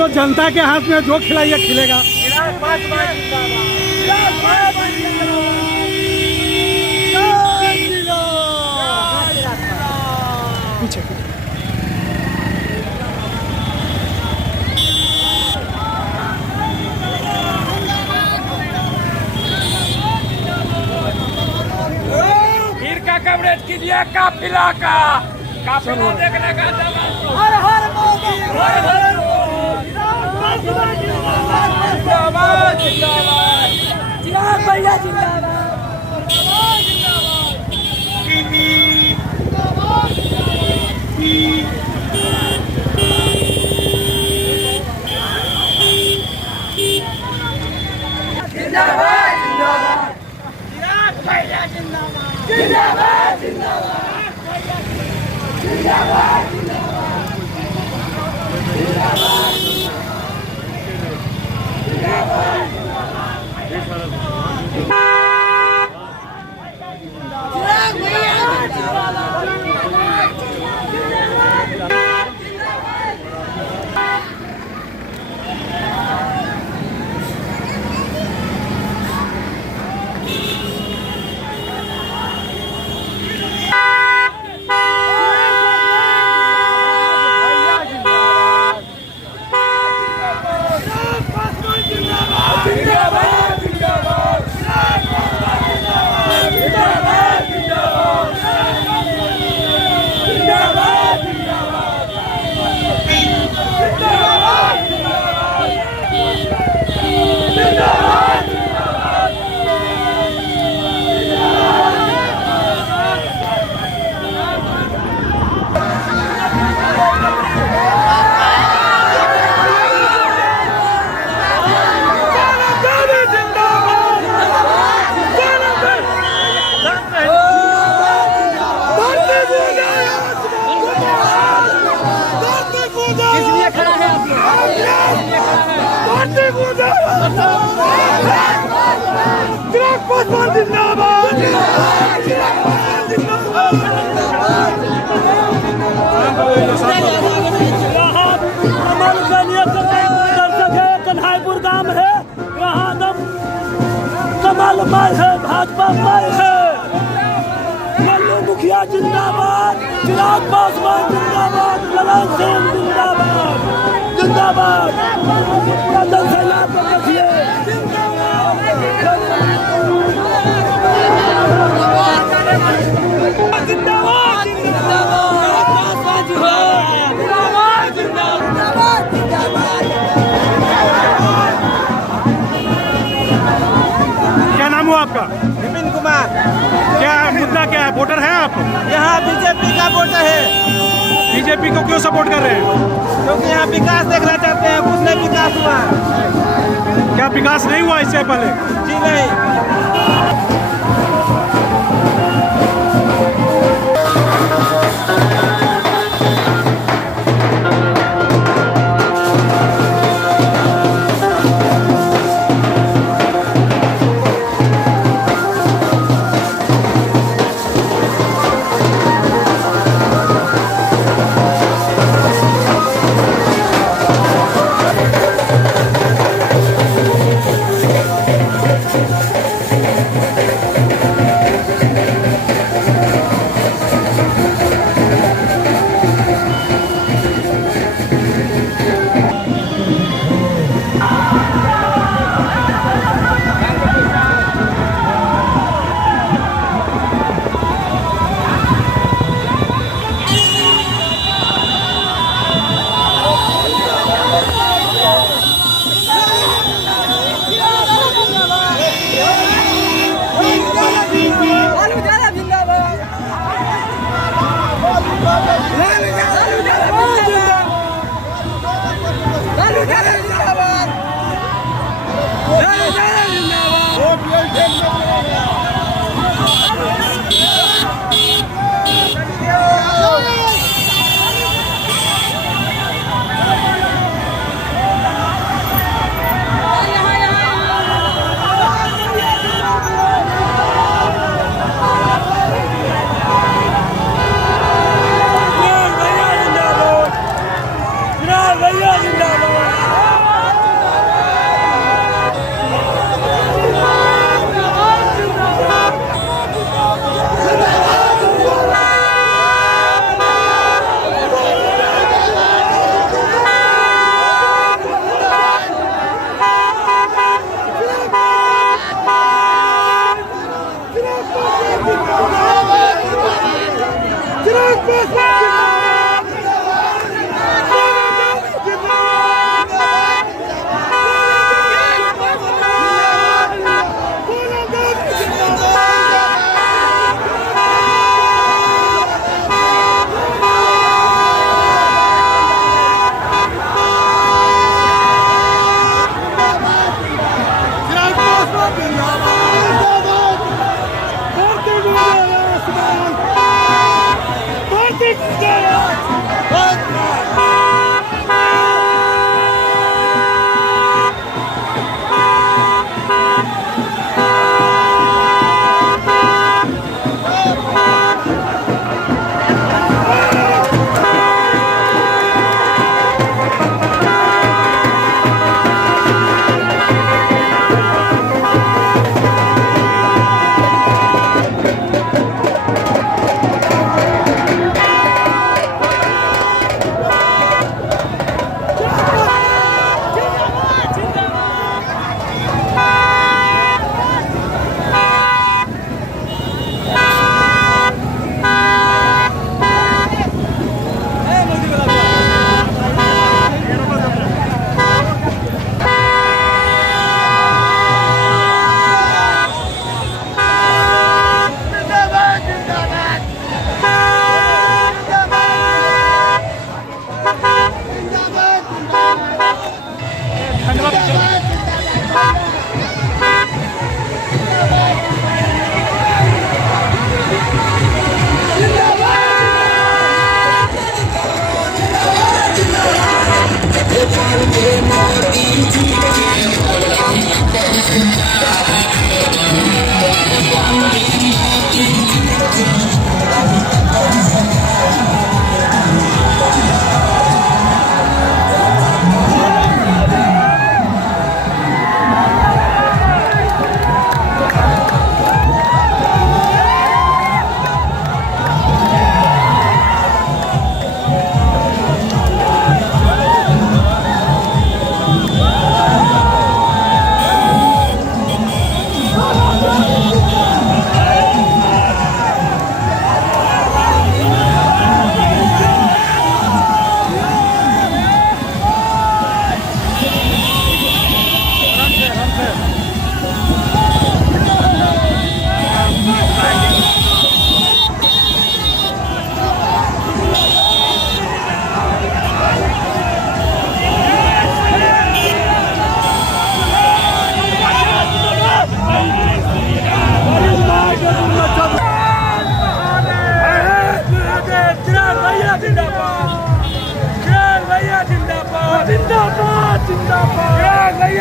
तो जनता के हाथ में जो खिलाइए खिलेगा। पीछे भीड़ का कवरेज कीजिए, काफिला देखने का। हर हर मोदी, हर हर जिंदाबाद जिंदाबाद जिंदाबाद भैया जिंदाबाद। जिंदाबाद जिंदाबाद भैया जिंदाबाद जिंदाबाद जिंदाबाद जिंदाबाद कन्हाईपुर गांव है, यहाँ दम कमल माई है, भाजपा माई है। लल्लू मुखिया जिंदाबाद, चिराग पासवान जिंदाबाद, ललन सिंह जिंदाबाद जिंदाबाद। कदम से लाभ रखिए। क्या नाम हुआ आपका? विपिन कुमार। क्या मुद्दा क्या है? वोटर है आप? यहाँ बीजेपी का वोटर है। बीजेपी को क्यों सपोर्ट कर रहे हैं? क्योंकि यहाँ विकास देखना चाहते हैं, कुछ नहीं विकास हुआ। क्या विकास नहीं हुआ इससे पहले? जी नहीं। भैया जिंदाबाद।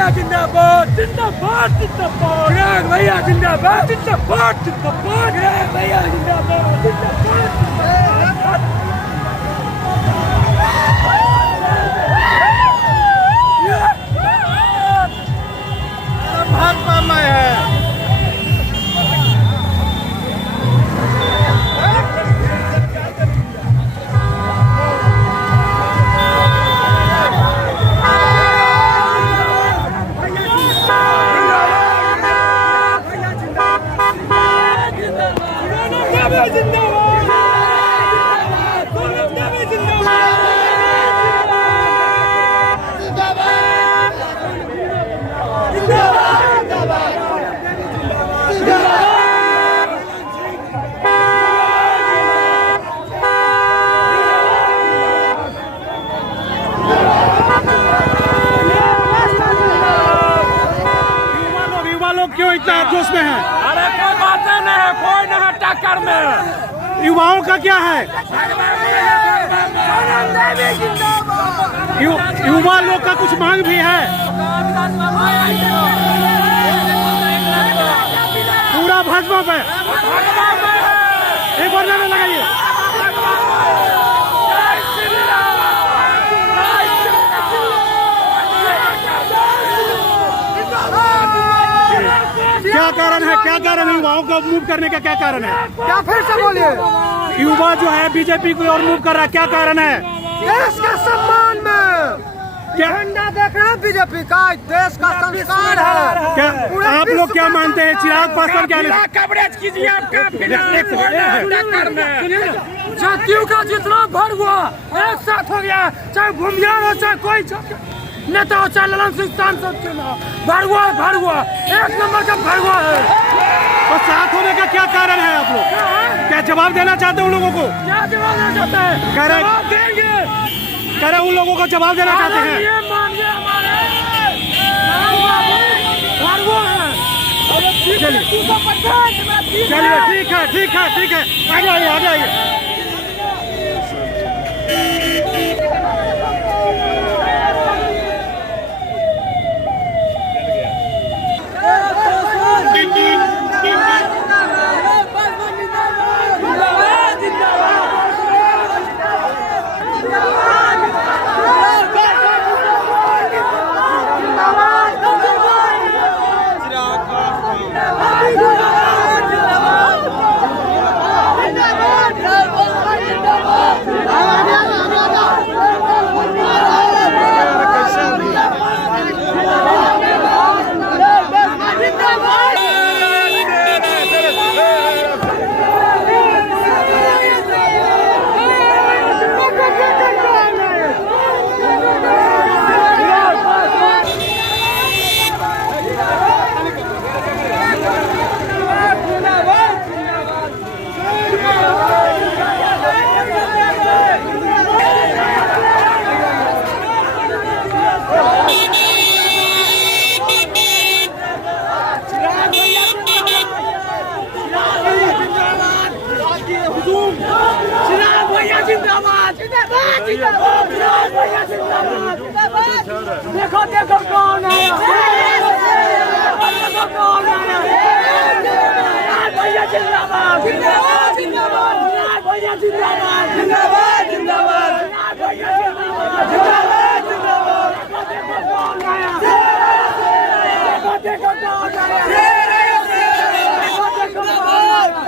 जिंदाबाद जिंदाबाद जिंदाबाद चिराग भैया जिंदाबाद जिंदाबाद जिंदाबाद चिराग भैया जिंदाबाद जिंदाबाद भाजपा में है। क्यों इतना जोश में है? अरे कोई बात नहीं है, कोई नहीं है टक्कर में। युवाओं का क्या है? युवा लोग का कुछ मांग भी है। पूरा भाजपा पे एक बार में लगाइए। क्या कारण है? क्या कारण है युवाओं को मूव करने का? क्या कारण है? क्या फिर से बोलिए? युवा जो है बीजेपी को और मूव कर रहा है, क्या कारण है? देश के सम्मान में झंडा देख रहे हैं बीजेपी का, देश का संस्कार है। क्या आप लोग क्या मानते हैं? चिराग पासवान क्या कवरेज कीजिए आपका जातियों का जितना भर हुआ एक साथ हो गया, चाहे भूमियार हो चाहे कोई नेता हो चाहे ललन सिंह सांसद भरवा एक नंबर का भरवा है। तो साथ होने का क्या कारण है? आप लोग क्या जवाब देना चाहते हैं उन लोगों को? क्या जवाब देना चाहते हैं? जवाब देंगे। करे उन लोगों को जवाब देना चाहते हैं? ये मानिए हमारे भरवा है। चलिए ठीक है ठीक है ठीक है, आ जाइए आ जाइए। देखो देखो कौन है, देखो कौन है। जिंदाबाद जिंदाबाद जिंदाबाद भैया जिंदाबाद जिंदाबाद जिंदाबाद भैया जिंदाबाद जिंदाबाद जिंदाबाद देखो कौन आया देखो कौन आया जिंदाबाद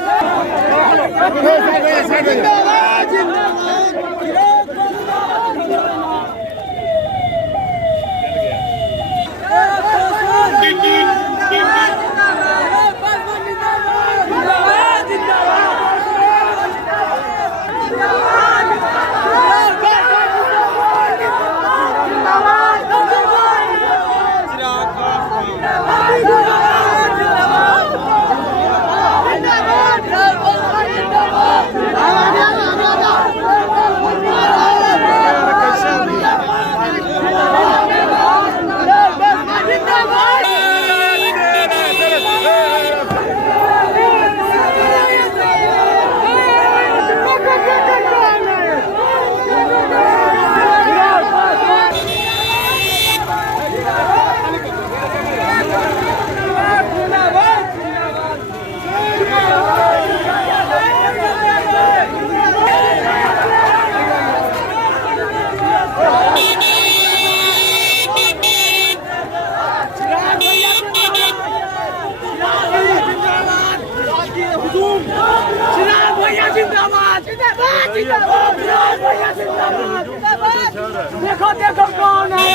देखो देखो कौन है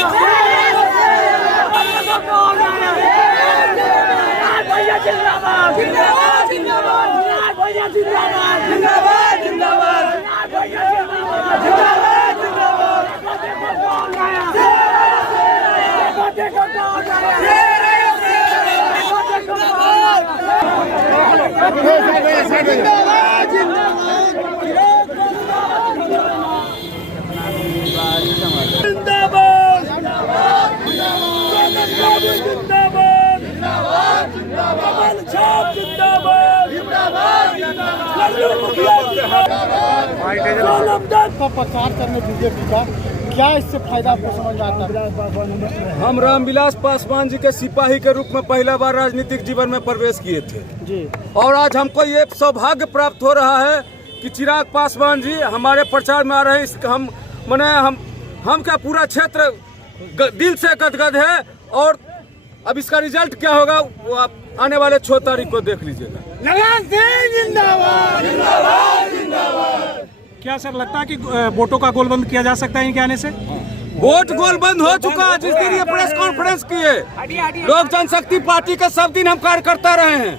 देखो कौन है भैया जिंदाबाद जिंदाबाद जिंदाबाद भैया जिंदाबाद जिंदाबाद जिंदाबाद भैया जिंदाबाद जिंदाबाद जिंदाबाद देखो कौन है देखो देखो कौन है देखो देखो जिंदाबाद प्रचार करने बीजेपी का क्या इससे फायदा आपको समझ आता है? हम रामविलास पासवान जी के सिपाही के रूप में पहला बार राजनीतिक जीवन में प्रवेश किए थे जी। और आज हमको ये सौभाग्य प्राप्त हो रहा है कि चिराग पासवान जी हमारे प्रचार में आ रहे हैं। हम क्या पूरा क्षेत्र दिल से गदगद है। और अब इसका रिजल्ट क्या होगा वो आप आने वाले 6 तारीख को देख लीजिएगा। क्या सर लगता है कि वोटों का गोलबंद किया जा सकता है इनके आने से? वोट गोलबंद हो चुका है। जिस दिन ये प्रेस कॉन्फ्रेंस किए लोक जनशक्ति पार्टी का सब दिन हम कार्यकर्ता रहे हैं।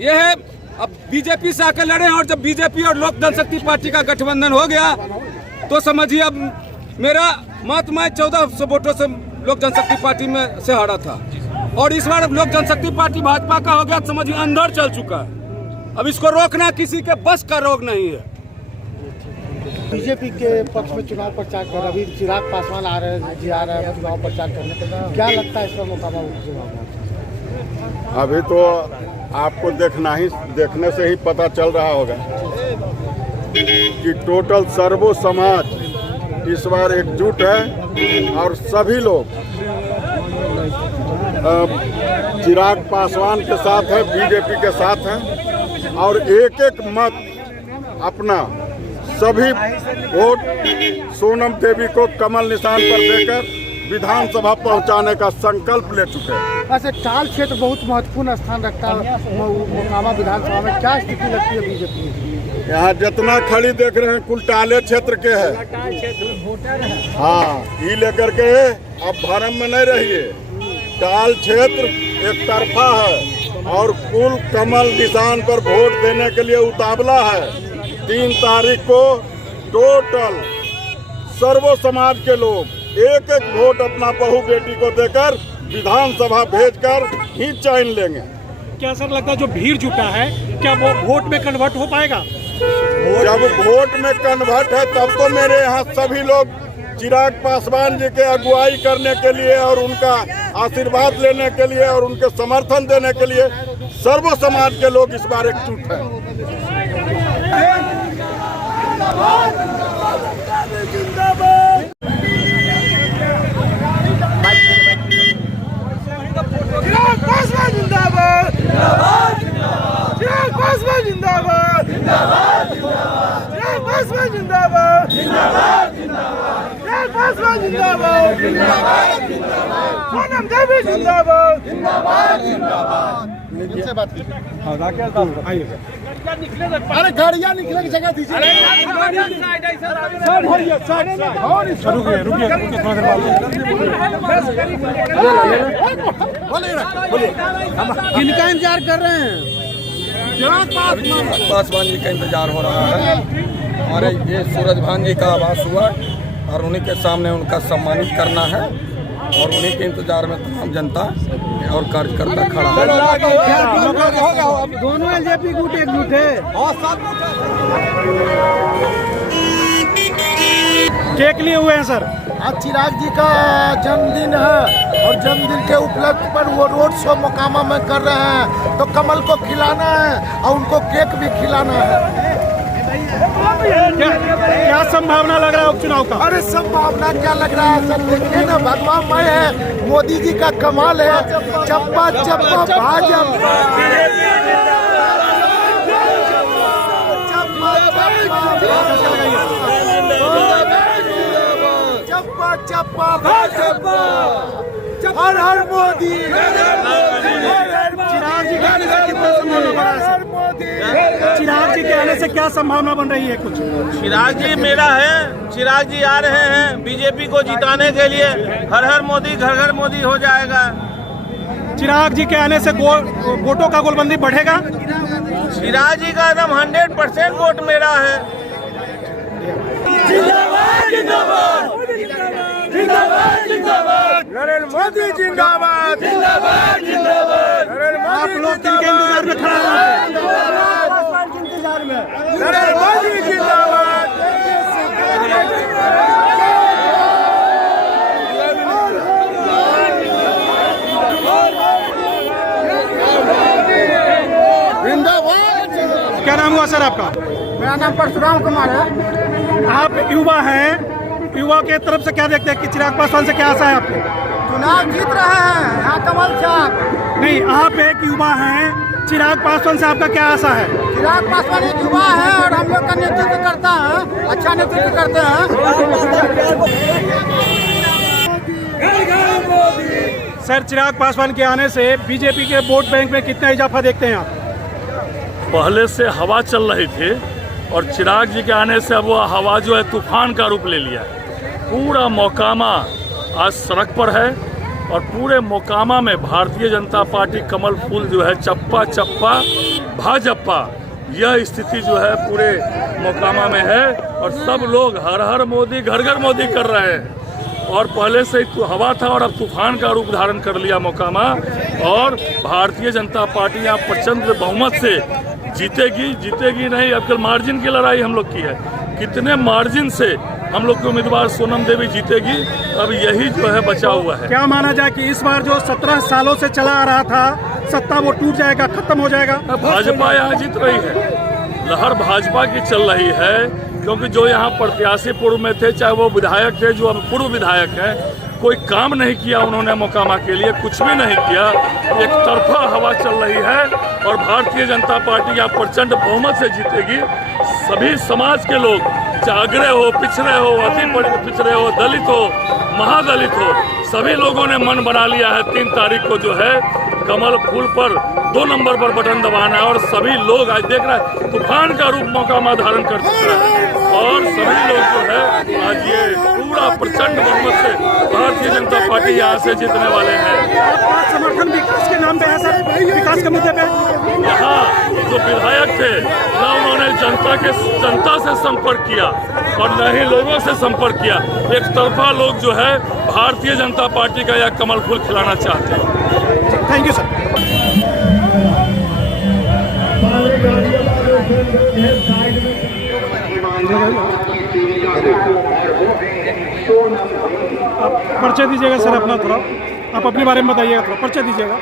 ये है अब बीजेपी से आकर लड़े हैं और जब बीजेपी और लोक जनशक्ति पार्टी का गठबंधन हो गया तो समझिए अब मेरा मत मैं 1400 वोटों से लोक जनशक्ति पार्टी में से हारा था और इस बार लोक जनशक्ति पार्टी भाजपा का हो गया तो समझिए अंदर चल चुका है। अब इसको रोकना किसी के बस का रोग नहीं है। बीजेपी के पक्ष में चुनाव प्रचार कर अभी चिराग पासवान आ रहे हैं चुनाव प्रचार करने। क्या लगता है इसका मुकाबला चुनाव? अभी तो आपको देखने से ही पता चल रहा होगा कि टोटल सर्वो समाज इस बार एकजुट है और सभी लोग चिराग पासवान के साथ है, बीजेपी के साथ हैं और एक एक मत अपना सभी वोट सोनम देवी को कमल निशान पर देकर विधानसभा पहुंचाने का संकल्प ले चुके हैं। वैसे टाल क्षेत्र बहुत महत्वपूर्ण स्थान रखता है मोकामा विधानसभा में, क्या स्थिति लगती है बीजेपी? यहाँ जितना खड़ी देख रहे हैं कुल टाले क्षेत्र के है। हाँ, ये लेकर के अब भरम में नहीं रहिए। टाल क्षेत्र एक तरफा है और कुल कमल निशान पर वोट देने के लिए उतावला है। 3 तारीख को टोटल सर्व समाज के लोग एक एक वोट अपना बहू बेटी को देकर विधानसभा भेजकर ही चयन लेंगे। क्या सर लगता है जो भीड़ जुटा है क्या वो वोट में कन्वर्ट हो पाएगा? जब वोट में कन्वर्ट है तब तो मेरे यहाँ सभी लोग चिराग पासवान जी के अगुवाई करने के लिए और उनका आशीर्वाद लेने के लिए और उनके समर्थन देने के लिए सर्व समाज के लोग इस बार एकजुट हैं। जिंदाबाद जिंदाबाद पासवान जिंदाबाद जिंदाबाद चिराग पासवान जिंदाबाद जिंदाबाद चिराग पासवान जिंदाबाद सोनम देवी जिंदाबाद इनसे बात कीजिए। अरे गाड़ियाँ निकले की जगह दीजिए। किनका इंतजार कर रहे हैं? पासवान जी का इंतजार हो रहा है। हमारे ये सूरज भान जी का आवास हुआ और उन्हीं के सामने उनका सम्मानित करना है और उन्हीं के इंतजार में तमाम जनता और कार्यकर्ता खड़ा है। दोनों एलजेपी गुट एकजुट है। केक लिए हुए हैं सर। आज चिराग जी का जन्मदिन है और जन्मदिन के उपलक्ष्य पर वो रोड शो मोकामा में कर रहे हैं, तो कमल को खिलाना है और उनको केक भी खिलाना है। क्या संभावना लग रहा है उपचुनाव का? अरे संभावना क्या लग रहा है सर, देखिए ना, भगवान मय है, मोदी जी का कमाल है। चप्पा चप्पा भाजपा, चप्पा चप्पा भाजपा, हर हर मोदी। चिराग जी के आने से कितना संभावना बन रहा है सर? चिराग जी के आने से क्या संभावना बन रही है कुछ? चिराग जी मेरा है, चिराग जी आ रहे हैं बीजेपी को जिताने के लिए। हर हर मोदी, घर घर मोदी हो जाएगा। चिराग जी के आने से वोटों का गोलबंदी बढ़ेगा? चिराग जी का एकदम 100% वोट मेरा है। नरेंद्र मोदी जिंदाबाद जिंदाबाद जिंदाबाद। आप लोग किनके इंतजार में खड़ा हैं? नरेंद्र मोदी जिंदाबाद। क्या नाम हुआ सर आपका? मेरा नाम परशुराम कुमार है। आप युवा हैं, युवा के तरफ से क्या देखते हैं कि चिराग पासवान से क्या आशा है आपको? चुनाव जीत रहे हैं, यहाँ कमल छाप। नहीं, आप एक युवा हैं, चिराग पासवान से आपका क्या आशा है? चिराग पासवान एक युवा है और हम लोग का नेतृत्व करता है, अच्छा नेतृत्व करते हैं। सर, चिराग पासवान के आने से बीजेपी के वोट बैंक में कितना इजाफा देखते हैं आप? पहले से हवा चल रही थी और चिराग जी के आने से अब वो हवा जो है तूफान का रूप ले लिया है। पूरा मोकामा आज सड़क पर है और पूरे मोकामा में भारतीय जनता पार्टी कमल फूल जो है चप्पा चप्पा भाजपा, यह स्थिति जो है पूरे मोकामा में है और सब लोग हर हर मोदी, घर घर मोदी कर रहे हैं। और पहले से तो हवा था और अब तूफान का रूप धारण कर लिया मोकामा और भारतीय जनता पार्टी यहाँ प्रचंड बहुमत से जीतेगी नहीं। अब कल मार्जिन की लड़ाई हम लोग की है, कितने मार्जिन से हम लोग के उम्मीदवार सोनम देवी जीतेगी, अब यही जो है बचा हुआ है। क्या माना जाए कि इस बार जो 17 सालों से चला आ रहा था सत्ता, वो टूट जाएगा, खत्म हो जाएगा? भाजपा यहाँ जीत रही है, लहर भाजपा की चल रही है, क्योंकि जो यहाँ प्रत्याशी पूर्व में थे, चाहे वो विधायक थे, जो अब पूर्व विधायक हैं, कोई काम नहीं किया उन्होंने मोकामा के लिए, कुछ भी नहीं किया। एक तरफा हवा चल रही है और भारतीय जनता पार्टी यहाँ प्रचंड बहुमत से जीतेगी। सभी समाज के लोग, जागरे हो, पिछड़े हो, अति पिछड़े हो, दलित हो, महादलित हो, सभी लोगों ने मन बना लिया है 3 तारीख को जो है कमल फूल पर 2 नंबर पर बटन दबाना है। और सभी लोग आज देख रहे हैं तूफान का रूप मोकामा धारण कर चुका है और सभी लोग जो है आज ये पूरा प्रचंड बहुमत से भारतीय जनता पार्टी यहाँ से जीतने वाले हैं। आपका समर्थन विकास के नाम पे है सर, विकास के मुद्दे पे? यहाँ जो विधायक थे न उन्होंने जनता से संपर्क किया और न ही लोगों से संपर्क किया। एक तरफा लोग जो है भारतीय जनता पार्टी का यह कमल फूल खिलाना चाहते हैं। Thank you sir. आप परिचय दीजिएगा सर अपना, थोड़ा आप अपने बारे में बताइएगा, थोड़ा परिचय दीजिएगा।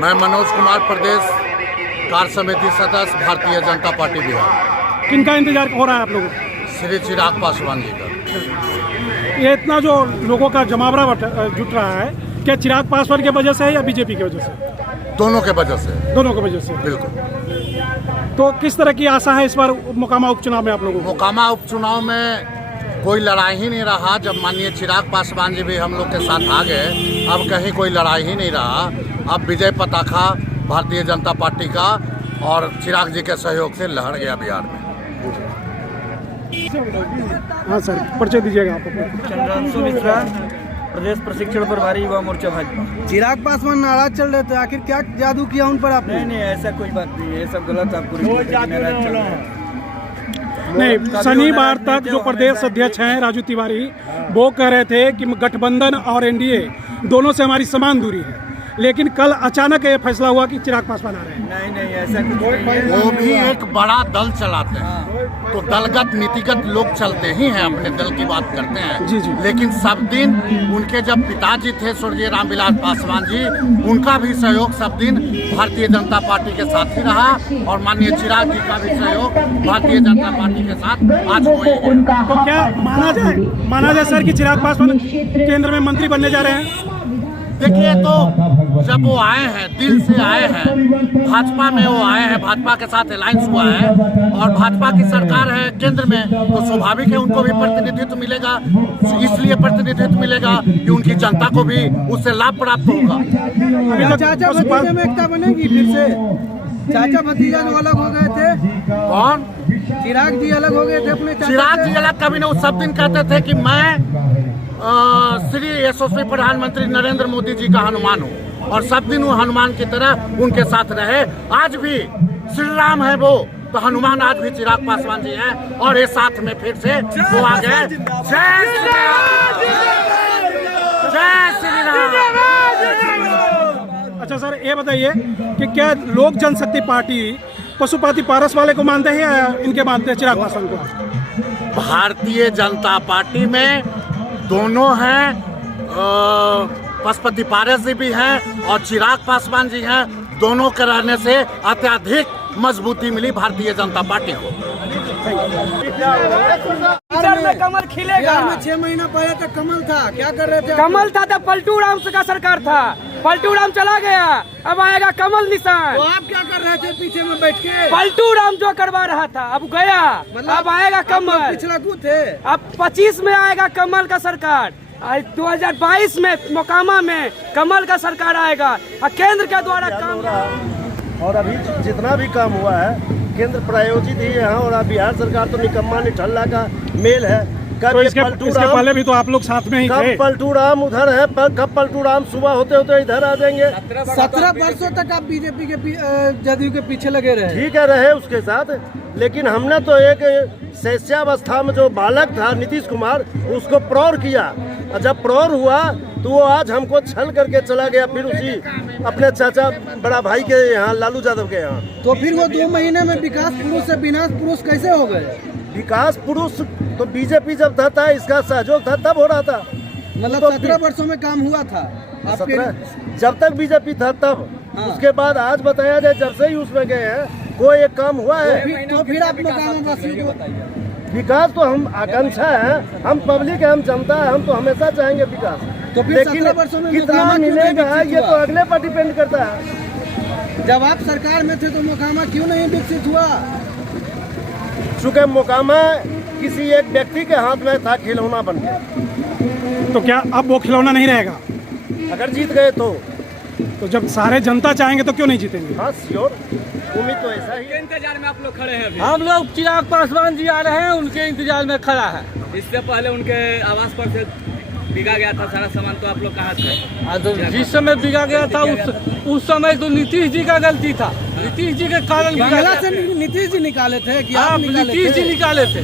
मैं मनोज कुमार, प्रदेश कार्य समिति सदस्य, भारतीय जनता पार्टी बिहार। किनका इंतजार हो रहा है आप लोगों को? श्री चिराग पासवान जी का। ये इतना जो लोगों का जमावड़ा जुट रहा है, क्या चिराग पासवान की वजह से है या बीजेपी की वजह से? दोनों के वजह से। दोनों की वजह से। बिल्कुल। तो किस तरह की आशा है इस बार मोकामा उपचुनाव में आप लोगों को? मोकामा उपचुनाव में कोई लड़ाई ही नहीं रहा। जब माननीय चिराग पासवान जी भी हम लोग के साथ आ गए, अब कहीं कोई लड़ाई ही नहीं रहा। अब विजय पताका भारतीय जनता पार्टी का और चिराग जी के सहयोग से लहर गया बिहार में। हाँ सर, परिचय दीजिएगा आप अपना। चंद्रांशु मिश्रा, प्रदेश प्रशिक्षण प्रभारी युवा मोर्चा भाजपा। चिराग पासवान नाराज चल रहे थे, आखिर क्या जादू किया उन पर आपने? नहीं ऐसा कोई बात नहीं है, ये सब गलत आपको नहीं, शनिवार तक जो प्रदेश अध्यक्ष हैं राजू तिवारी, वो कह रहे थे कि गठबंधन और एनडीए दोनों से हमारी समान दूरी है, लेकिन कल अचानक ये फैसला हुआ कि चिराग पासवान आ रहे हैं। नहीं ऐसा कुछ नहीं है। वो भी एक बड़ा दल चलाते हैं, तो दलगत नीतिगत लोग चलते ही हैं, अपने दल की बात करते हैं। जी। लेकिन सब दिन उनके जब पिताजी थे स्वर्गीय रामविलास पासवान जी, उनका भी सहयोग सब दिन भारतीय जनता पार्टी के साथ ही रहा और माननीय चिराग जी का भी सहयोग भारतीय जनता पार्टी के साथ आज हो ही गया। तो क्या माना जाए सर कि चिराग पासवान केंद्र में मंत्री बनने जा रहे हैं? देखिए, तो जब वो आए हैं, दिल से आए हैं, भाजपा में वो आए हैं, भाजपा के साथ अलायंस हुआ है और भाजपा की सरकार है केंद्र में, तो स्वाभाविक है उनको भी प्रतिनिधित्व मिलेगा। इसलिए प्रतिनिधित्व मिलेगा कि उनकी जनता को भी उससे लाभ प्राप्त होगा। चाचा भतीजे में एकता बनेगी फिर से? चाचा भतीजा जो अलग हो गए थे, कौन? चिराग जी अलग हो गए थे अपने चाचा चिराग जी अलग कभी नहीं। सब दिन कहते थे कि मैं श्री यशस्वी प्रधानमंत्री नरेंद्र मोदी जी का हनुमान हूँ और सब दिन वो हनुमान की तरह उनके साथ रहे। आज भी श्री राम है वो, तो हनुमान आज भी चिराग पासवान जी हैं और ये साथ में फिर से वो आ गए। जय श्री राम, जय श्री राम। अच्छा सर, ये बताइए कि क्या लोक जनशक्ति पार्टी पशुपति पारस वाले को मानते हैं या इनके मानते हैं चिराग पासवान को? भारतीय जनता पार्टी में दोनों हैं, पशुपति पारस जी भी हैं और चिराग पासवान जी हैं। दोनों के रहने से अत्यधिक मजबूती मिली भारतीय जनता पार्टी को। में कमल खिलेगा। 6 महीना पहले तक कमल था, क्या कर रहे थे? कमल था तो पलटू राम का सरकार था, पलटू राम चला गया, अब आएगा कमल निशान। तो आप क्या कर रहे थे पीछे में बैठ के? पलटू राम जो करवा रहा था अब गया, अब आएगा कमल। पिछला कू थे, अब 25 में आएगा कमल का सरकार। 2022 में मोकामा में कमल का सरकार आएगा और केंद्र के द्वारा काम। और अभी जितना भी काम हुआ है केंद्र प्रायोजित ही है और बिहार सरकार तो निकम्मा निठल्ला का मेल है। तो इसके पहले भी तो आप लोग साथ में ही थे। कब पलटू राम उधर है, कब पलटू राम सुबह होते होते इधर आ जाएंगे। 17 वर्षों तक आप बीजेपी के जदयू के पीछे लगे रहे। ठीक है, रहे उसके साथ, लेकिन हमने तो एक शैशवावस्था में जो बालक था नीतीश कुमार, उसको प्रौढ़ किया और जब प्रौढ़ हुआ तो वो आज हमको छल करके चला गया, फिर उसी अपने चाचा बड़ा भाई के यहाँ लालू यादव के यहाँ। तो फिर वो 2 महीने में विकास पुरुष से विनाश पुरुष कैसे हो गए? विकास पुरुष तो बीजेपी जब था इसका सहयोग था तब हो रहा था। मतलब तो 17 वर्षों में काम हुआ था आपके जब तक बीजेपी था तब। हाँ। उसके बाद आज बताया जाए जब से ही उसमें गए हैं कोई एक काम हुआ है? तो फिर आप बताइए। विकास तो हम आकांक्षा है, हम पब्लिक है, हम जनता है, हम तो हमेशा चाहेंगे विकास। तो फिर 17 वर्षों में कितना मिलेगा ये तो अगले पर डिपेंड करता है। जब आप सरकार में थे तो मोकामा क्यों नहीं विकसित हुआ? चूँकि मोकामा किसी एक व्यक्ति के हाथ में था, खिलौना बन गया। तो क्या अब वो खिलौना नहीं रहेगा अगर जीत गए तो जब सारे जनता चाहेंगे तो क्यों नहीं जीतेंगे? हाँ श्योर, उम्मीद तो ऐसा ही। इंतजार में आप लोग खड़े हैं? हम लोग चिराग पासवान जी आ रहे हैं, उनके इंतजार में खड़ा है। इससे पहले उनके आवास पर से बिका गया था सारा सामान, तो आप लोग कहाँ थे? जिस समय बिका गया था उस समय तो नीतीश जी का गलती था। नीतीश जी के कारण बांग्ला से नीतीश जी निकाले थे कि आप नीतीश जी निकाले थे।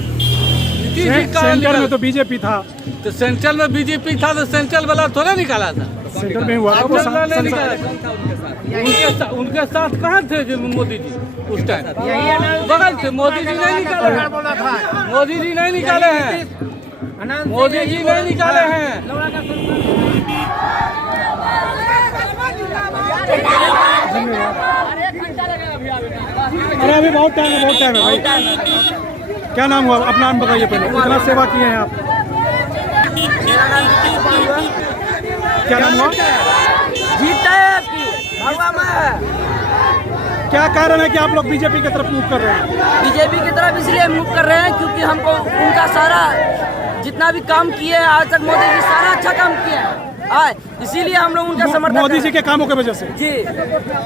सेंटर में तो बीजेपी था, तो सेंट्रल में बीजेपी था तो सेंट्रल वाला थोड़ा निकाला था। सेंटर में हुआ उनके साथ कहाँ थे मोदी जी उस टाइम? बगल थे। मोदी जी नहीं निकाले, मोदी जी नहीं निकाले हैं, मोदी जी नहीं निकाले हैं। अरे अभी बहुत टाइम है भाई। क्या नाम हुआ? अपना नाम बताइए पहले, कितना सेवा किए हैं आप? क्या नाम हुआ? जीते क्या कारण है कि आप लोग बीजेपी की तरफ मूव कर रहे हैं? बीजेपी की तरफ इसलिए मूव कर रहे हैं क्योंकि हमको उनका सारा जितना भी काम किए हैं आज तक मोदी जी सारा अच्छा काम किया है, इसीलिए हम लोग उनका समर्थन मोदी जी के कामों की वजह से। जी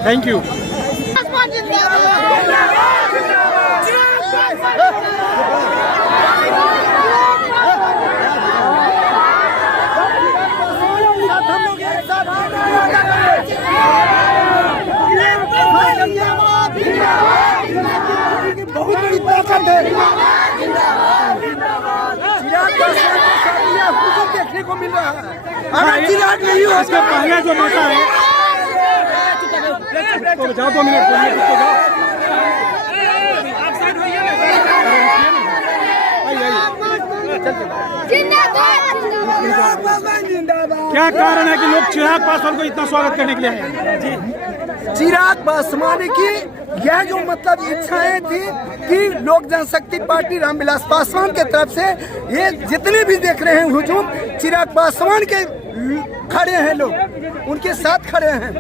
थैंक यू। बहुत बड़ी ताकत है, देखने को मिल रहा है। अगर चिराग नहीं हो इसके पहले जो नेता है तो जाओ 2 मिनट तो जाओ। क्या कारण है कि लोग चिराग पासवान को इतना स्वागत करने के लिए आए? चिराग पासवान की यह जो मतलब इच्छाएं थी कि लोक जनशक्ति पार्टी रामविलास पासवान के तरफ से ये जितने भी देख रहे हैं हुजूम चिराग पासवान के खड़े हैं, लोग उनके साथ खड़े हैं।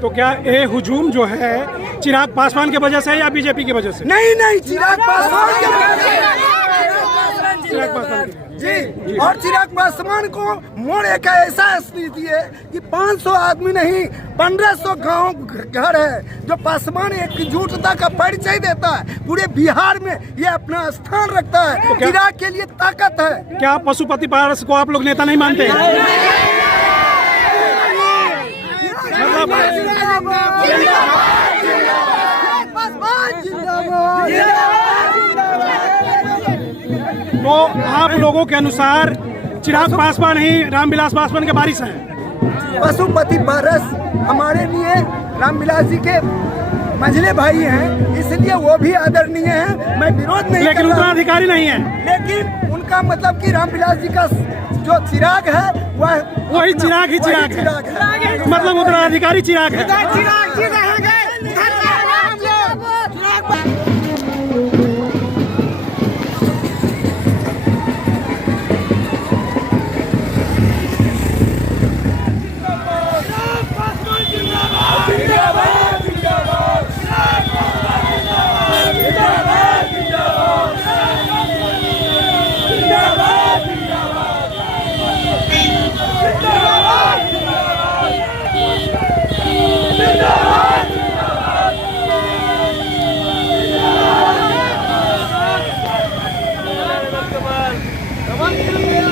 तो क्या ये हुजूम जो है चिराग पासवान की वजह से या बीजेपी की वजह से? नहीं, चिराग पासवान के वजह से। चिराग पासवान जी, और चिराग पासवान को मोड़ एक ऐसा स्थिति है कि 500 आदमी नहीं 1500 गांव घर है जो पासवान एकजुटता का परिचय देता है, पूरे बिहार में ये अपना स्थान रखता है। तो चिराग के लिए ताकत है। क्या पशुपति पारस को आप लोग नेता नहीं मानते हैं? तो आप लोगों के अनुसार चिराग पासवान ही रामविलास पासवान के वारिस हैं? पशुपति पारस हमारे लिए रामविलास जी के मंझले भाई हैं, इसलिए वो भी आदरणीय हैं। मैं विरोध नहीं, लेकिन उत्तराधिकारी नहीं है। लेकिन उनका मतलब कि रामविलास जी का जो चिराग है वही चिराग ही चिराग है, मतलब उत्तराधिकारी चिराग है।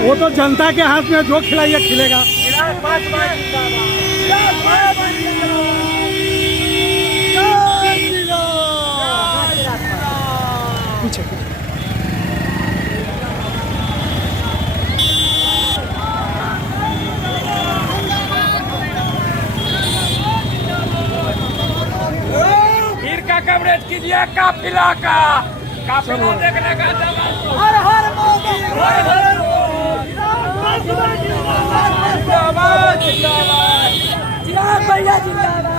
वो तो जनता के हाथ में जो खिलाइए खिलेगा। पीछे भीड़ का कवरेज कीजिए, काफिला का देखने का। हर हर मोदी, हर हर जिंदाबाद, जिंदाबाद, चिराग भैया जिंदाबाद।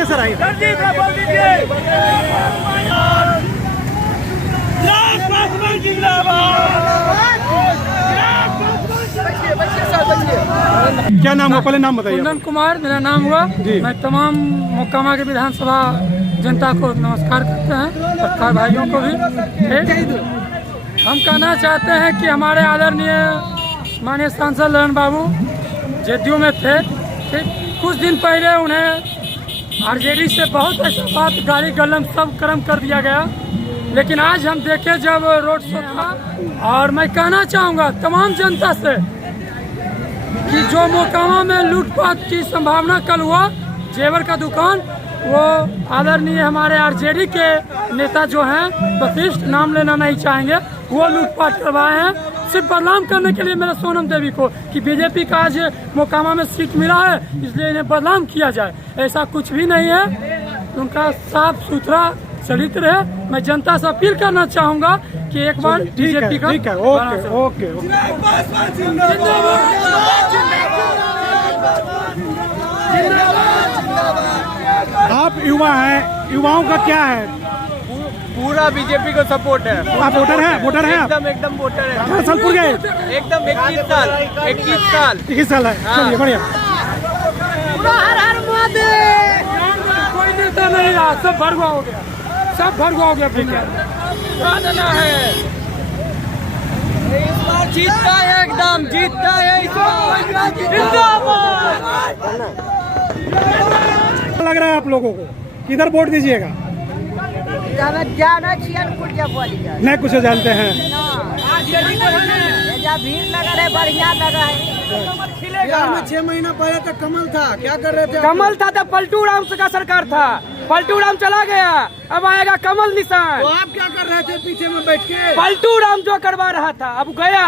सर आइए। क्या नाम हुआ, पहले नाम बताइए। कुंदन कुमार मेरा नाम हुआ जी। मैं तमाम मोकामा के विधानसभा जनता को नमस्कार करते हैं, पत्रकार भाइयों को भी। हम कहना चाहते हैं कि हमारे आदरणीय माननीय सांसद ललन बाबू जेडीयू में थे, कुछ दिन पहले उन्हें आरजेडी से बहुत ऐसा बात गाली गलम सब कर्म कर दिया गया। लेकिन आज हम देखे जब रोड शो था, और मैं कहना चाहूँगा तमाम जनता से कि जो मोकामा में लूटपाट की संभावना कल हुआ, जेवर का दुकान, वो आदरणीय हमारे आरजेडी के नेता जो हैं, वशिष्ठ, नाम लेना नहीं चाहेंगे, वो लूटपाट करवाए हैं सिर्फ बदनाम करने के लिए मेरे सोनम देवी को कि बीजेपी का आज मोकामा में सीट मिला है इसलिए इन्हें बदनाम किया जाए। ऐसा कुछ भी नहीं है, उनका साफ सुथरा चरित्र है। मैं जनता से अपील करना चाहूँगा कि एक बार बीजेपी का, ठीक है, ओके। आप युवा हैं, युवाओं का क्या है? पूरा बीजेपी को सपोर्ट है। आप वोटर हैं आप? एकदम वोटर है। कितने साल पूरे गए? एकदम 21 साल। 21 साल है, चलिए बढ़िया। कोई नेता नहीं रहा, सब भरवा हो गया, सब भरवा हो गया। देना है, इस बार जीतता है, एकदम जीतता है इस बार। लग रहा है आप लोगों को किधर वोट दीजिएगा? नहीं कुछ जानते हैं। भीड़ लगा है, बढ़िया लगा है। 6 महीना पहले तो कमल था, क्या कर रहे थे? कमल था तो पलटू राम का सरकार था, पलटू राम चला गया, अब आएगा कमल निशान। तो आप क्या कर रहे थे पीछे में बैठ के? पलटू राम जो करवा रहा था अब गया,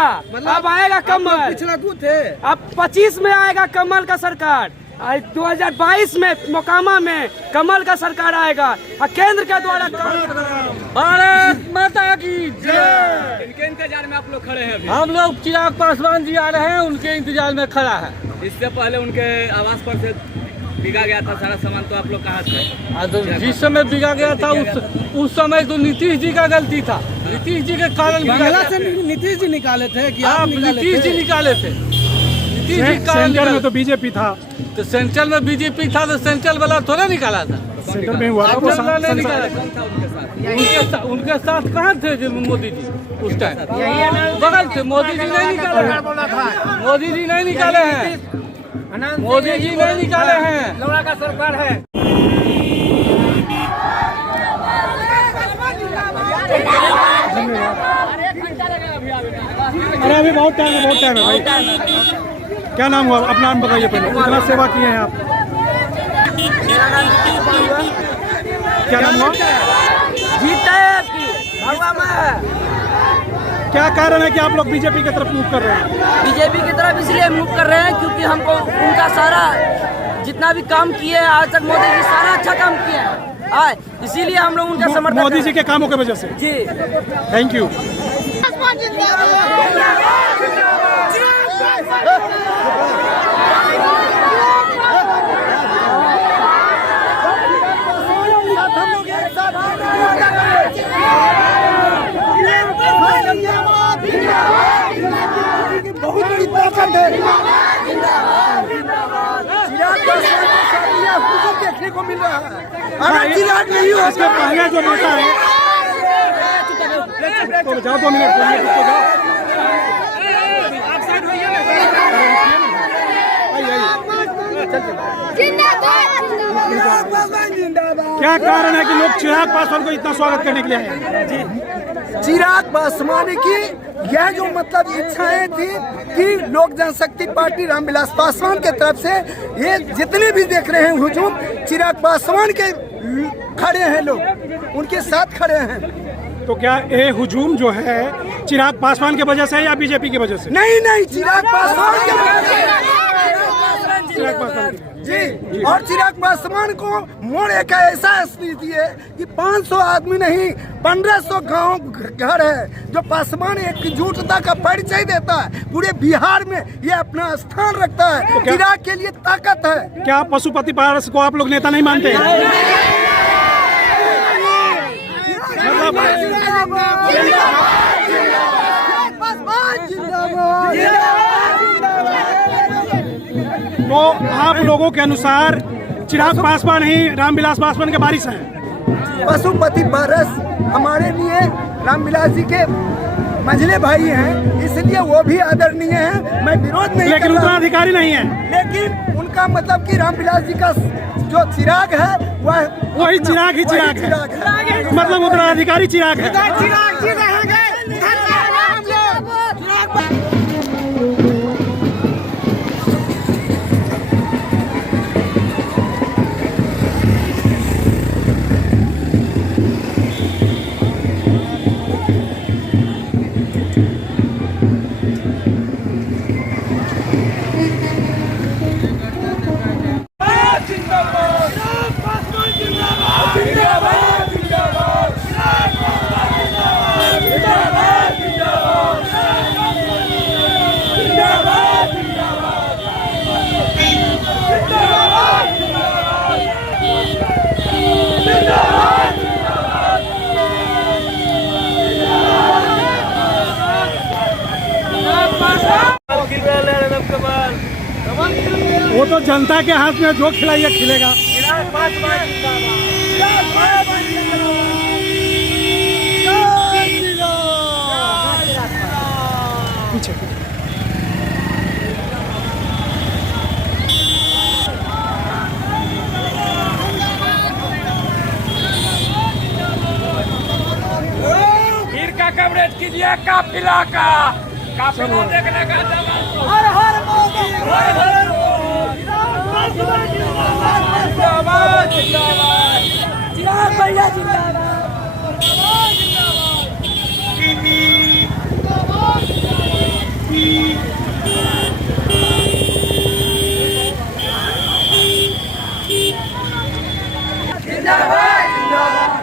अब आएगा कमल। पिछला तू थे, अब 25 में आएगा कमल का सरकार। 2022 में मोकामा में कमल का सरकार आएगा और केंद्र के द्वारा। भारत माता की जय। इनके इंतजार में आप लोग खड़े हैं अभी? हम लोग चिराग पासवान जी आ रहे हैं, उनके इंतजार में खड़ा है। इससे पहले उनके आवास पर से बिका गया था सारा सामान, तो आप लोग कहाँ थे? जिस समय बिका गया था उस समय तो नीतीश जी का गलती था। नीतीश जी के कारण बांग्ला से नीतीश जी निकाले थे कि आप नीतीश जी निकाले थे। सेंटर में तो बीजेपी था, तो सेंट्रल में बीजेपी था, तो सेंट्रल वाला थोड़ा निकाला था। सेंटर में हुआ था वो नहीं निकाला था। उनके साथ कहाँ थे मोदी जी उस टाइम? बगल थे। मोदी जी नहीं निकाले, मोदी जी नहीं निकाले हैं, मोदी जी नहीं निकाले हैं। लौड़ा का सरकार है। अरे अभी बहुत टाइम है भाई। क्या नाम हुआ? अपना नाम बताइए पहले, कितना सेवा किए हैं आप? क्या नाम हुआ? जीता है आपकी भगवा में। क्या कारण है कि आप लोग बीजेपी की तरफ मूव कर रहे हैं? बीजेपी की तरफ इसलिए मूव कर रहे हैं क्योंकि हमको उनका सारा जितना भी काम किए हैं आज तक, मोदी जी सारा अच्छा काम किया है, इसीलिए हम लोग उनका समर्थन। मोदी जी के कामों की वजह से जी, थैंक यू। बहुत बड़ी ताकत है। देखने को मिल रहा है। अगर चिराग नहीं हो, इसके पहले जो नेता है, तो जाओ 2 मिनट तो जाओ। क्या कारण है कि लोग चिराग पासवान को इतना स्वागत करने के लिए आए? चिराग पासवान की यह जो मतलब इच्छाएं थी कि लोक जनशक्ति पार्टी रामविलास पासवान के तरफ से ये जितने भी देख रहे हैं हुजूम, चिराग पासवान के खड़े हैं, लोग उनके साथ खड़े हैं। तो क्या ये हुजूम जो है चिराग पासवान की वजह से या बीजेपी की वजह से? नहीं, चिराग पासवान के वजह से। चिराग पासवान जी, और चिराग पासवान को मोड़ एक ऐसा स्थिति है कि 500 आदमी नहीं 1500 गांव घर है जो पासवान एकजुटता का परिचय देता है। पूरे बिहार में ये अपना स्थान रखता है, तो चिराग के लिए ताकत है। क्या पशुपति पारस को आप लोग नेता नहीं मानते हैं? तो आप लोगों के अनुसार चिराग पासवान ही रामविलास पासवान के वारिस हैं? पशुपति पारस हमारे लिए रामविलास जी के मंझले भाई हैं, इसलिए वो भी आदरणीय है। मैं विरोध नहीं, लेकिन उत्तराधिकारी नहीं है। लेकिन उनका मतलब कि रामविलास जी का जो चिराग है वह वही चिराग ही चिराग है, मतलब उत्तराधिकारी चिराग है। वो तो जनता के हाथ में जो खिलाइए खिलेगा। पीछे भीड़ का कवरेज कीजिए, काफिला का देखने का। हर हर मोदी, हर हर मोदी, जिंदाबाद जिंदाबाद, चिराग भैया जिंदाबाद। जिंदाबाद जिंदाबाद,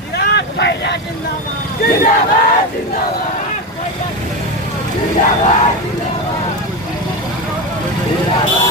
चिराग भैया जिंदाबाद, जिंदाबाद जिंदाबाद, जिंदाबाद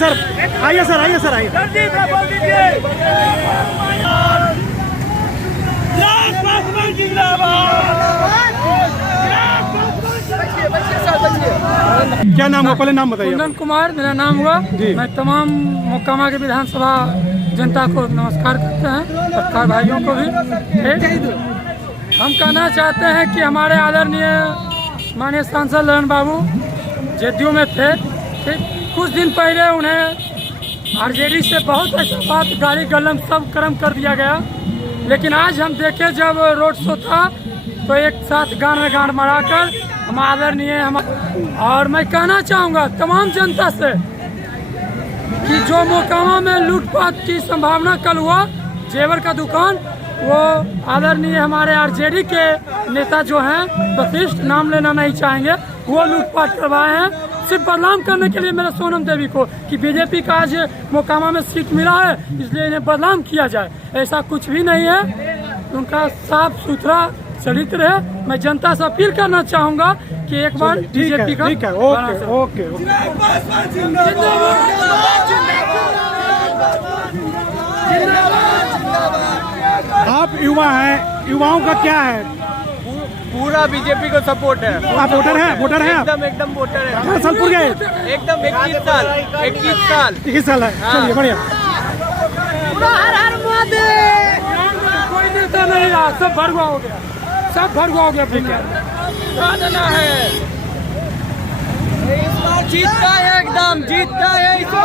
सर आइए, सर आइए, सर आइए। क्या नाम हुआ, पहले नाम बताइए। कुंदन कुमार मेरा नाम हुआ। मैं तमाम मोकामा के विधानसभा जनता को नमस्कार करते हैं, पत्रकार भाइयों को भी। हम कहना चाहते हैं कि हमारे आदरणीय माननीय सांसद ललन बाबू जेडीयू में थे, ठीक कुछ दिन पहले उन्हें आरजेडी से बहुत ऐसा बात गाली गलम सब कर्म कर दिया गया, लेकिन आज हम देखे जब रोड शो था तो एक साथ गांड में गांड मराकर हम आदरणीय हम। और मैं कहना चाहूँगा तमाम जनता से कि जो मोकामा में लूटपाट की संभावना कल हुआ, जेवर का दुकान, वो आदरणीय हमारे आरजेडी के नेता जो हैं, प्रतिष्ठ नाम लेना नहीं चाहेंगे, वो लूटपाट करवाए हैं सिर्फ बदनाम करने के लिए मेरे सोनम देवी को कि बीजेपी का आज मोकामा में सीट मिला है इसलिए इन्हें बदनाम किया जाए। ऐसा कुछ भी नहीं है, उनका साफ सुथरा चरित्र है। मैं जनता से अपील करना चाहूँगा कि एक बार बीजेपी का। ठीक है, ओके ओके ओके। आप युवा हैं, युवाओं का क्या है? पूरा बीजेपी को सपोर्ट है। आप वोटर हैं? वोटर हैं? एकदम वोटर है। कितना साल पूरे गए? एकदम 21 साल। 21 साल है। चलिए बढ़िया। हर हर मोदी। कोई नेता नहीं रहा, सब भरवा हो गया, सब भरवा हो गया। देना है इस बार, जीतता है, एकदम जीतता है इस बार।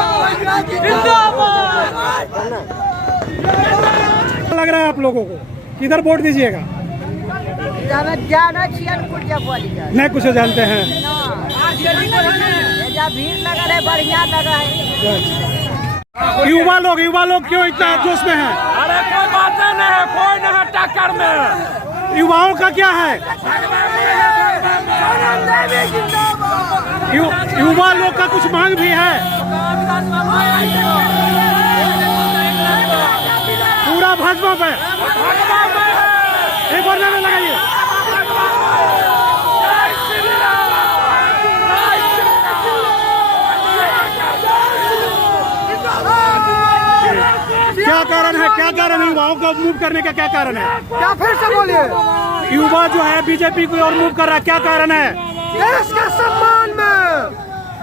लग रहा है आप लोगों को किधर वोट दीजिएगा? नहीं कुछ जानते हैं। भीड़ लगा है, बढ़िया लगा है। युवा लोग क्यों इतना जोश में हैं? अरे कोई बात नहीं है, कोई नहीं टक्कर में। युवाओं का क्या है? युवा लोग का कुछ मांग भी है। पूरा भाजपा पे एक बार लगाइए। क्या कारण है, क्या कारण है युवाओं को मूव करने का, क्या कारण है? क्या फिर से बोलिए? युवा जो है बीजेपी को और मूव कर रहा है, क्या कारण है? देश के सम्मान में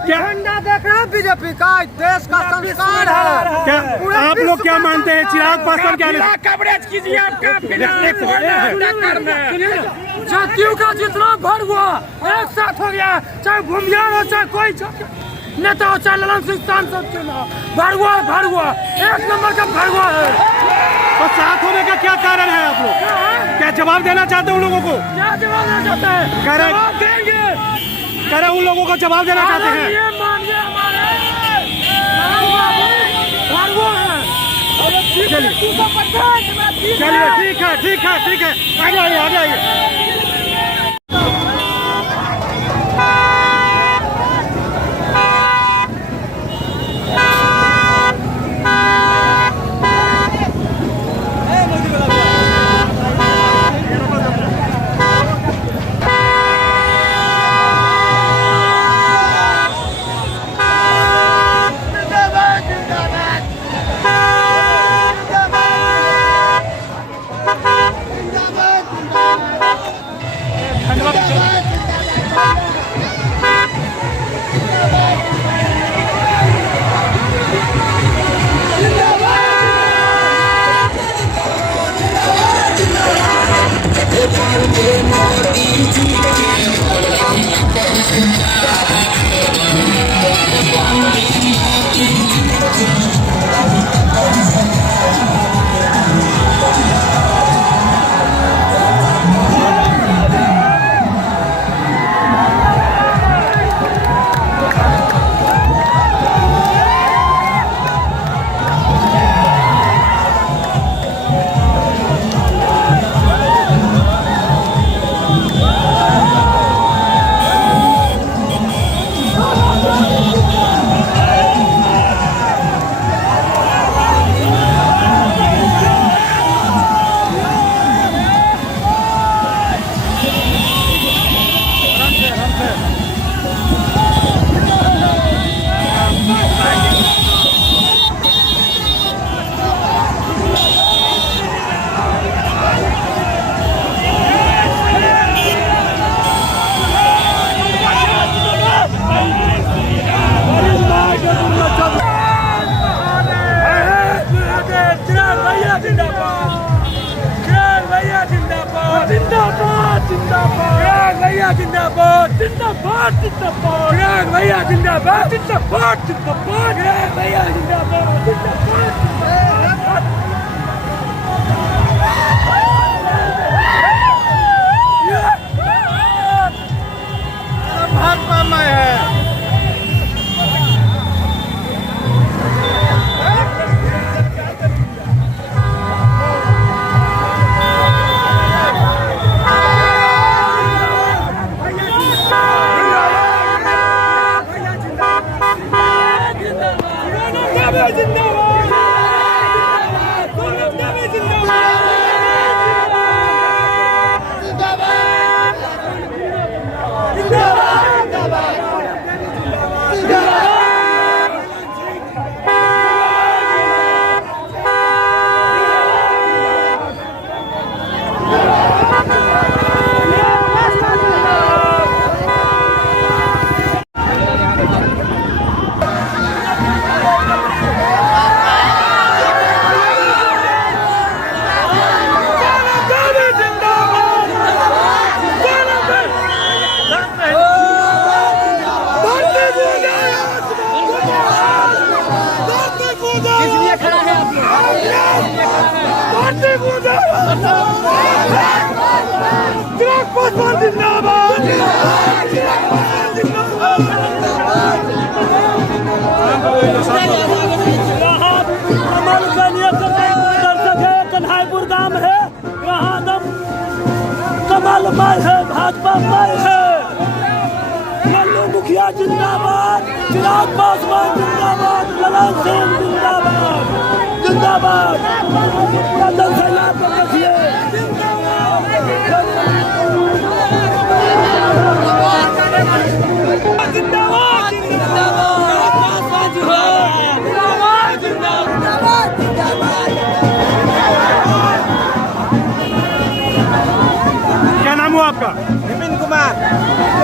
झंडा देख रहे हैं बीजेपी का, देश का संस्कार है। क्या आप लोग क्या मानते हैं चिराग पासवान क्या कवरेज कीजिए आपका जातियों का जितना भर हुआ एक साथ हो गया, चाहे भूमियार हो चाहे कोई नेता हो, चाहे ललन सिंह सांसद के ना भरगुआ एक नंबर का भरगुआ है। तो साथ होने का क्या कारण है? आप लोग क्या जवाब देना चाहते हैं उन लोगों को? क्या जवाब देना चाहते हैं? जवाब देंगे, करे उन लोगों को जवाब देना चाहते हैं। ये मानिए हमारे भरगुआ है। चलिए ठीक है आगे आइए। भाजपा में है। कन्हाईपुर गांव है, यहाँ दम कमल माई है, भाजपा माई है। मल्लू मुखिया जिंदाबाद, चिराग पासवान जिंदाबाद, ललन सिंह जिंदाबाद जिंदाबाद। जन सैलाब को देखिए। क्या नाम हुआ आपका? विपिन कुमार।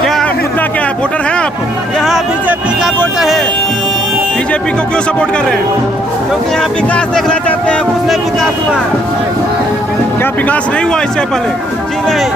क्या मुद्दा क्या है? वोटर है आप? यहाँ बीजेपी का वोटर है, बीजेपी को क्यों सपोर्ट कर रहे हैं? क्योंकि यहाँ विकास देखना चाहते हैं। कुछ नहीं विकास हुआ। क्या विकास नहीं हुआ इससे पहले? जी नहीं।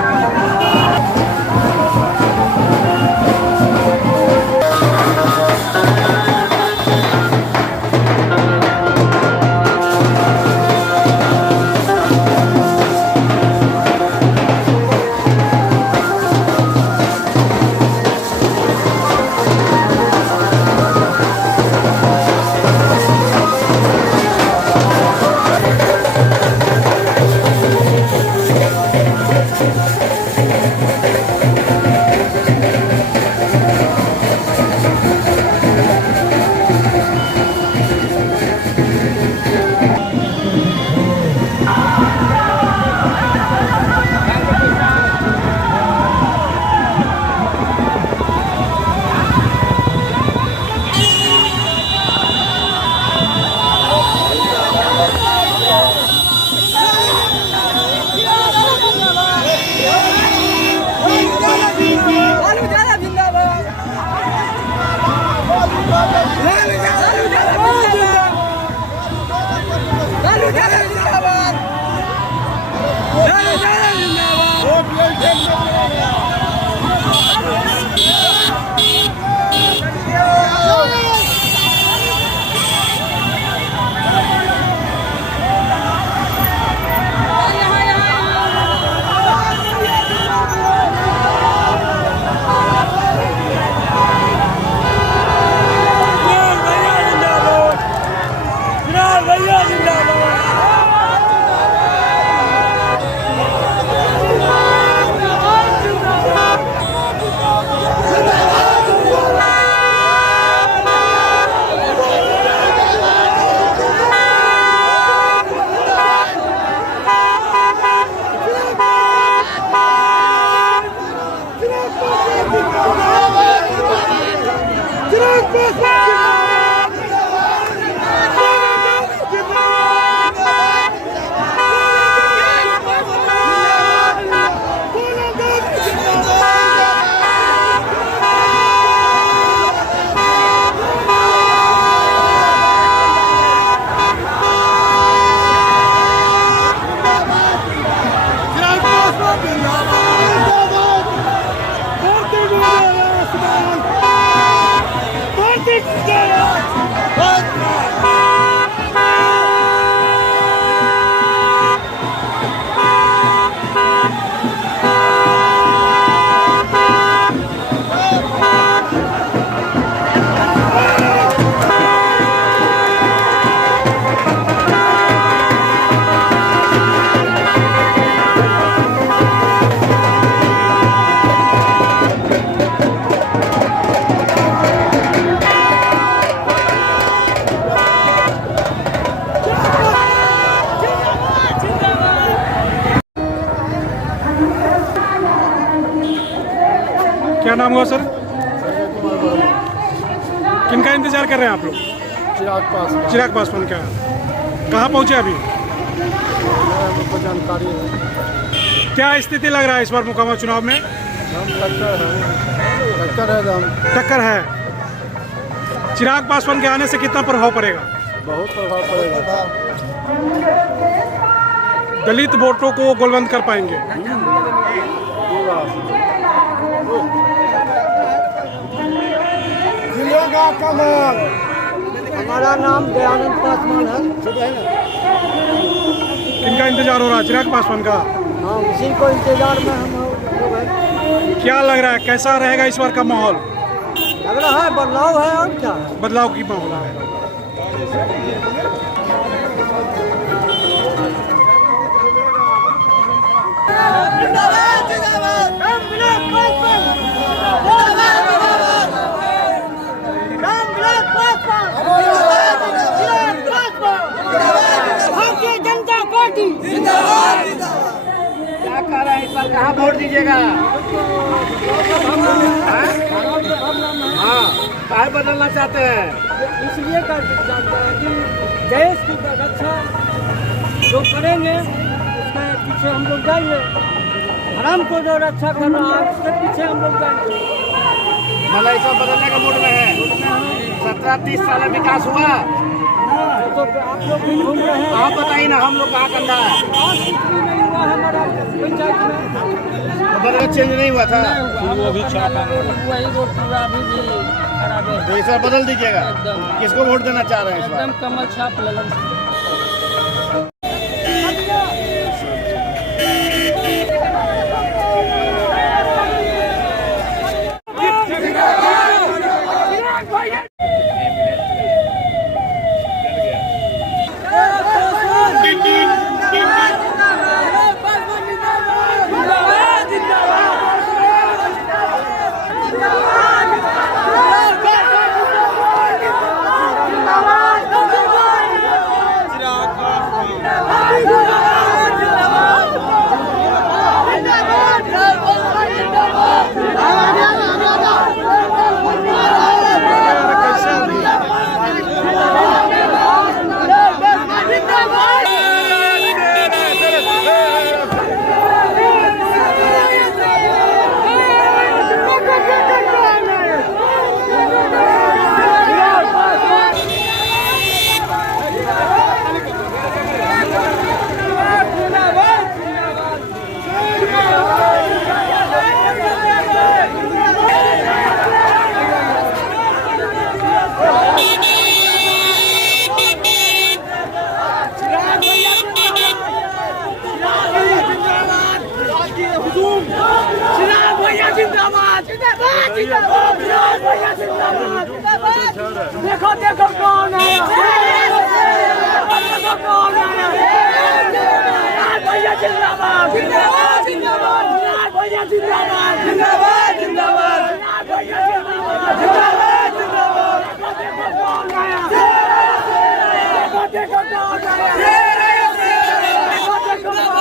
क्या नाम हुआ सर? किनका इंतजार कर रहे हैं आप लोग? चिराग पासवान का। कहाँ पहुँचे अभी? जानकारी है। क्या स्थिति लग रहा है इस बार मोकामा चुनाव में? टक्कर है। चिराग पासवान के आने से कितना प्रभाव पड़ेगा? बहुत प्रभाव पड़ेगा। दलित वोटों को गोलबंद कर पाएंगे? कमाल। हमारा नाम दयानंद पासवान है। किनका इंतजार हो रहा है? चिराग पासवान का। हाँ, उसी को इंतजार में हम लोग हैं। क्या लग रहा है, कैसा रहेगा इस बार का माहौल? लग रहा है बदलाव है और क्या है? बदलाव की माहौल है। भारतीय जनता पार्टी जिंदाबाद। क्या कह रहा है इस बार कहाँ वोट दीजिएगा? हाँ, काहे बदलना चाहते हैं? इसलिए कर चाहते हैं कि देश की रक्षा जो करेंगे उसके पीछे हम लोग जाएंगे। धर्म को जो रक्षा कर रहा है उसके पीछे हम लोग जाएंगे। मतलब ऐसा बदलने का मूड में है। 17-30 साल में विकास हुआ, तो आप लोग भी घूम रहे हैं। आप बताइए ना, हम लोग कहाँ कंधा है? और कुछ भी नहीं हुआ हमारा पंचायत में। तो बदल चेंज नहीं हुआ था, वही रोड पूरा अभी भी खराब है। तो इस बार बदल दीजिएगा। एकदम। किसको वोट देना चाह रहे हैं इस बार? एकदम कमल छाप लगन। देखो देखो कौन है, देखो कौन है। भैया जिंदाबाद, जिंदाबाद, जिंदाबाद। भैया जिंदाबाद, जिंदाबाद, जिंदाबाद। भैया जिंदाबाद, जिंदाबाद, जिंदाबाद। देखो कौन है, देखो देखो कौन है, देखो देखो कौन है।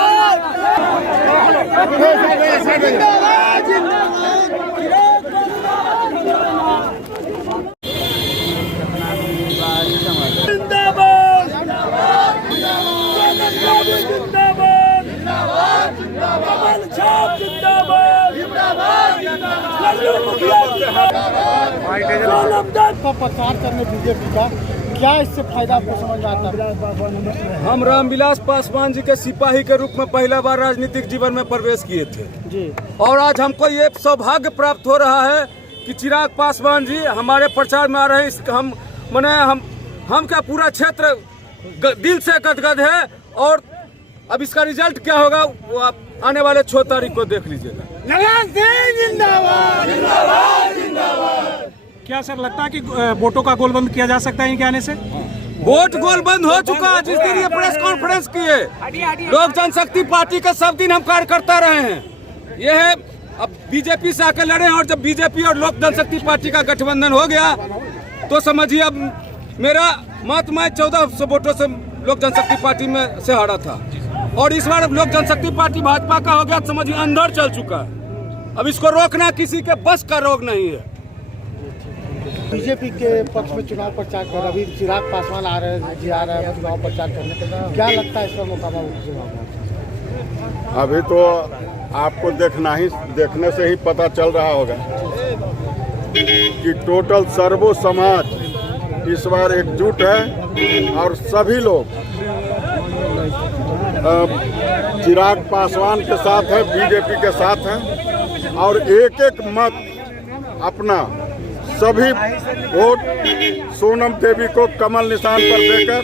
जिंदाबाद, का प्रचार करने बीजेपी का क्या इससे फायदा आपको समझ आता है? हम रामविलास पासवान जी के सिपाही के रूप में पहला बार राजनीतिक जीवन में प्रवेश किए थे जी, और आज हमको ये सौभाग्य प्राप्त हो रहा है कि चिराग पासवान जी हमारे प्रचार में आ रहे हैं। हम क्या पूरा क्षेत्र दिल से गदगद है, और अब इसका रिजल्ट क्या होगा वो आप आने वाले 6 तारीख को देख लीजिएगा। जिंदाबाद, जिंदाबाद, जिंदाबाद। क्या सर लगता है कि वोटों का गोलबंद किया जा सकता है इनके आने से? वोट गोल बंद हो चुका है। जिस दिन ये प्रेस कॉन्फ्रेंस किए, लोक जनशक्ति पार्टी का सब दिन हम कार्य करता रहे हैं। ये है अब बीजेपी से आकर लड़े हैं, और जब बीजेपी और लोक जनशक्ति पार्टी का गठबंधन हो गया तो समझिए अब मेरा मत मैं 1400 वोटों से लोक जनशक्ति पार्टी में से हारा था, और इस बार लोक जनशक्ति पार्टी भाजपा का हो गया तो समझिए अंदर चल चुका है। अब इसको रोकना किसी के बस का रोग नहीं है। बीजेपी के पक्ष में चुनाव प्रचार कर अभी चिराग पासवान आ रहे हैं चुनाव प्रचार करने, क्या लगता है इसका मुकाबला चुनाव? अभी तो आपको देखने से ही पता चल रहा होगा कि टोटल सर्वो समाज इस बार एकजुट है, और सभी लोग चिराग पासवान के साथ है, बीजेपी के साथ हैं, और एक एक मत अपना सभी वोट सोनम देवी को कमल निशान पर देकर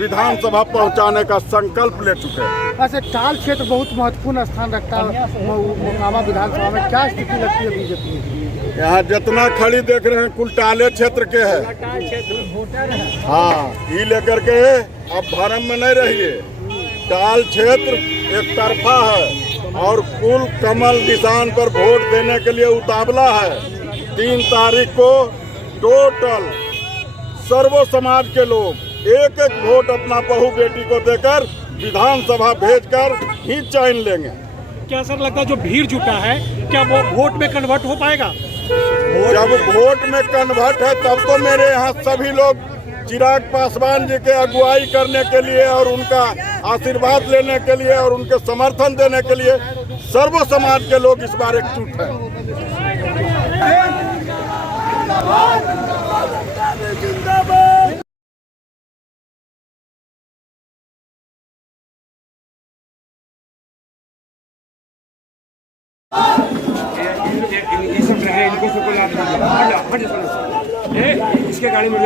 विधानसभा पहुंचाने का संकल्प ले चुके हैं। वैसे टाल क्षेत्र बहुत महत्वपूर्ण स्थान रखता है मोकामा विधानसभा में, क्या स्थिति लगती है बीजेपी की? यहाँ जितना खड़ी देख रहे हैं कुल टाले क्षेत्र के है। हाँ, ये लेकर के अब भरम में नहीं रहिए। टाल क्षेत्र एक तरफा है और कुल कमल निशान पर वोट देने के लिए उतावला है। 3 तारीख को टोटल सर्व समाज के लोग एक एक वोट अपना बहू बेटी को देकर विधानसभा भेजकर ही चयन लेंगे। क्या सर लगता है जो भीड़ जुटा है क्या वो वोट में कन्वर्ट हो पाएगा? जब वोट में कन्वर्ट है तब तो मेरे यहाँ सभी लोग चिराग पासवान जी के अगुवाई करने के लिए और उनका आशीर्वाद लेने के लिए और उनके समर्थन देने के लिए सर्व समाज के लोग इस बार एकजुट हैं। इसके गाड़ी में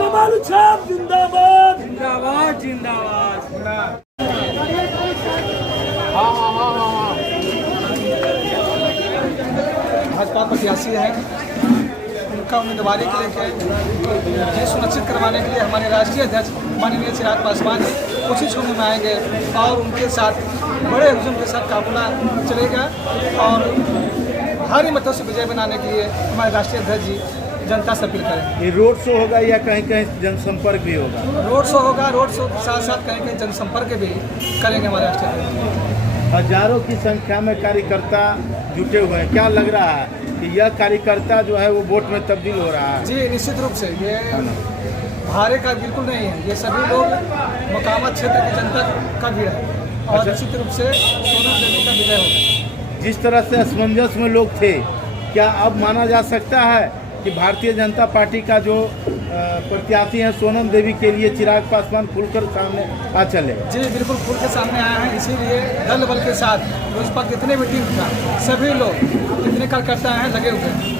कमाल छाप जिंदाबाद जिंदाबाद जिंदाबाद। भाजपा प्रत्याशी है, उनका उम्मीदवारी के लिए ये सुनिश्चित करवाने के लिए हमारे राष्ट्रीय अध्यक्ष माननीय चिराग पासवान जी कुछ ही समय में आएंगे और उनके साथ बड़े हुजूम के साथ काफिला चलेगा और भारी मतों से विजय बनाने के लिए हमारे राष्ट्रीय अध्यक्ष जी जनता से अपील करें। ये रोड शो होगा या कहीं कहीं जनसंपर्क भी होगा? रोड शो होगा, रोड शो के साथ साथ कहीं कहीं जनसंपर्क भी करेंगे हमारे राष्ट्रीय अध्यक्ष। हजारों की संख्या में कार्यकर्ता जुटे हुए हैं, क्या लग रहा है कि यह कार्यकर्ता जो है वो वोट में तब्दील हो रहा है? जी निश्चित रूप से ये भारे का बिल्कुल नहीं है, ये सभी लोग मोकामा क्षेत्र की जनता का भीड़ है और निश्चित रूप से सोनम देवी का विजय होगा। जिस तरह से असमंजस में लोग थे, क्या अब माना जा सकता है कि भारतीय जनता पार्टी का जो प्रत्याशी है सोनम देवी के लिए चिराग पासवान खुलकर सामने आ चले? जी बिल्कुल खुल के सामने आया है, इसीलिए दल बल के साथ लोजपा कितने भी टीम था सभी लोग जितने कार्यकर्ता हैं लगे हुए हैं।